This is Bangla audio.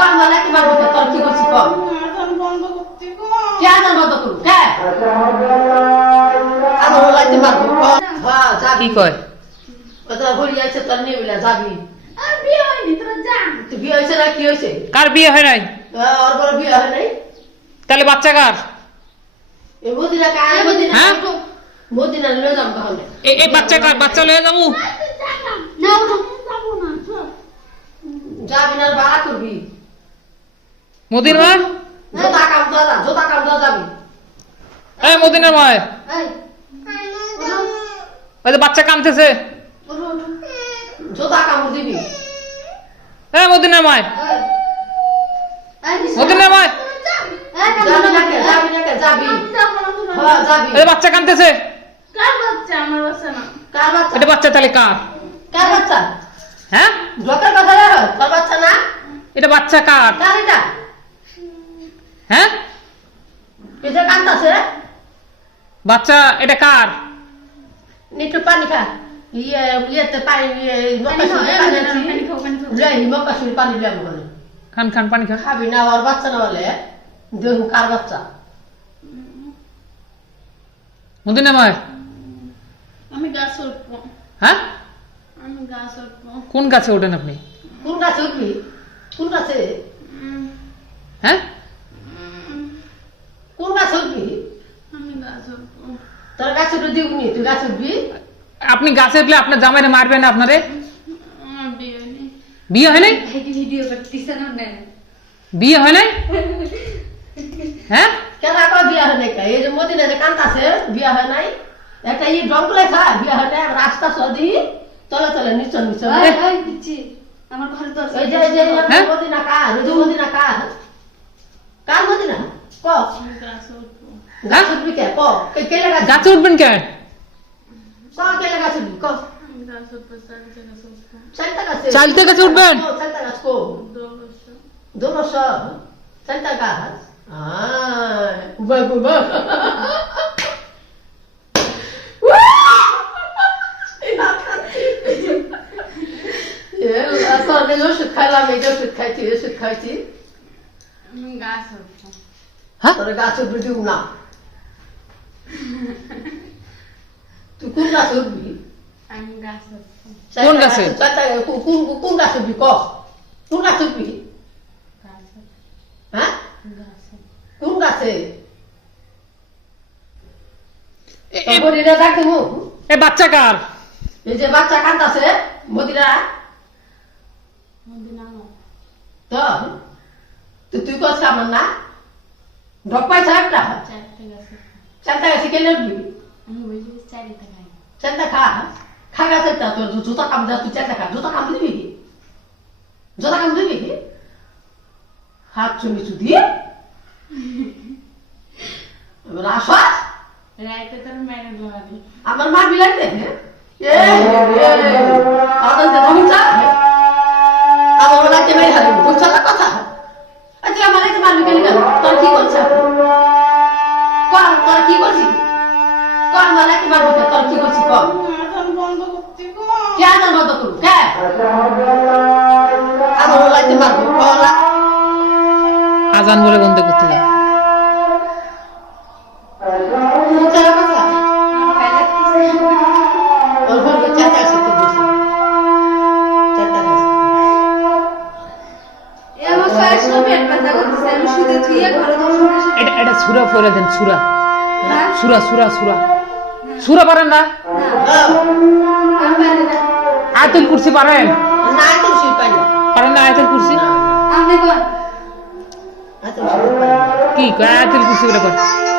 কর মালা কি মারবি তোর কি করছিস কর আজান বন্ধ করতে গো কে আজান বন্ধ করু কে আজান লাইতে মারবো হ্যাঁ যাবি কি কয় কথা ঘুরি আছে তোর নিয়ে বিলা যাবি আর বিয়ে হয়নি তোরা যা তুই বিয়ে হয়েছে না কি হয়েছে কার বিয়ে হয় নাই ওর বড় বিয়ে হয় নাই তাহলে বাচ্চা কার এই মদিনা কায় মদিনা হ্যাঁ? মদিনা লয়ে যাম তাহলে এই বাচ্চা কার বাচ্চা লয়ে যাবো না ওঠো যাবো না চল যাবি না বাড়া করবি মদির মা জোতা কাম দাদা জোতা কাম দাদা যাবি এই মদিনার মা এই ওই যে বাচ্চা কাঁদতেছে জোতা কামড় দিবি এই মদিনার মা মদিনার মা যাবি না কে যাবি হ্যাঁ যাবি এই বাচ্চা কাঁদতেছে কার বাচ্চা আমার বাচ্চা না কার বাচ্চা এটা বাচ্চা তাহলে কার কার বাচ্চা হ্যাঁ জোতার কথা জানো তোর বাচ্চা না এটা বাচ্চা কার কার এটা হ্যাঁ এটা কান্তাছে বাচ্চা এটা কার একটু পানি খা ইয়েতে পানি মকাশুরি পানি আনছি লে মকাশুরি পানি লে বলে খান খান পানি খা খাবি না ওর বাচ্চা না বলে দেখুন কার বাচ্চা মদিনা মা আমি গাছ উঠবো হ্যাঁ আমি গাছ উঠবো কোন গাছে ওঠেন আপনি কোন গাছে উঠবি কোন গাছে হ্যাঁ কোন গাছে উঠবি আমি গাছ উঠবো তোর গাছে উঠে দিবনি তুই গাছে উঠবি আপনি গাছে উঠলে আপনার জামাইরে মারবেন আপনারে আমার বিয়ে হয়নি বিয়ে হয় নাই ভিডিও করতেছে না বিয়ে হয় নাই হ্যাঁ কেন আবার বিয়া হয় নাই এই যে মদিনা যে কান্তাছে বিয়া হয় নাই একটা ই ডঙ্কলে খা বিয়া হয় নাই রাস্তা সদি তলে তলে নিচন নিচন দিচ্ছি আমার ঘরে তো এই যে হ্যাঁ? মদিনা কার ওই যে মদিনা কার কার মদিনা ক আমি গাছ উঠবো গাছ উঠবি কে ক কে লাগা গাছে উঠবেন কে কে লাগা উঠবি ক আমি গাছ উঠবো চালতে গাছ উঠবো চালতা গাছে চালতে গাছে উঠবেন? চালতা গাছ কো দোলস দোলস চালতা গাছ উবা উবা ওষুধ খাইলাম এই ওষুধ খাইছি আমি গাছ উঠবো হ্যাঁ তোর গাছ উঠবি দিব না তুই কোন গাছ উঠবি আমি গাছ উঠবো কোন গাছে? কোন গাছ উঠবি ক কোন গাছ উঠবি গাছ উঠবো হ্যাঁ গাছ উঠবো কোন গাছে বলিরা ডাক দেবো এ বাচ্চা কার এই যে বাচ্চা কান্দাছে মদিরা মদিনা তো তুই করছিস আমার না ঢক পাইছা একটা চারটে গাছ চালতা গাছে কেন উঠবি আমি বলছি চারিটা খাই চালতা খা গাছে তোর জুতা কাম যা তুই চালতা খা জুতা কাম দিবি কি জুতা কাম দিবি কি হাত চুমি চুদি এবার আসাস রাইতে তোর মেরে লাগি আমার মা বিলাইতে আমার ওনাকে মেরে হারিব বুঝছো না কথা আচ্ছা আমার একটা মারবি কেন তোর কি করছে কর তোর কি করছিস কর মালাকে মারবি তোর কি করছিস কর আজান বন্ধ করতে গো কে আজান বন্ধ করু কে আমার ওনাকে মারবো কলা আজান বলে বন্ধ করতে যান এটা সুরা পড়ে দেন সুরা সুরা সুরা সুরা সুরা পারেন না আয়াতুল কুরসি পারেন পারেন না আয়াতুল কুরসি কি কয় আয়াতুল কুরসি বলে কয়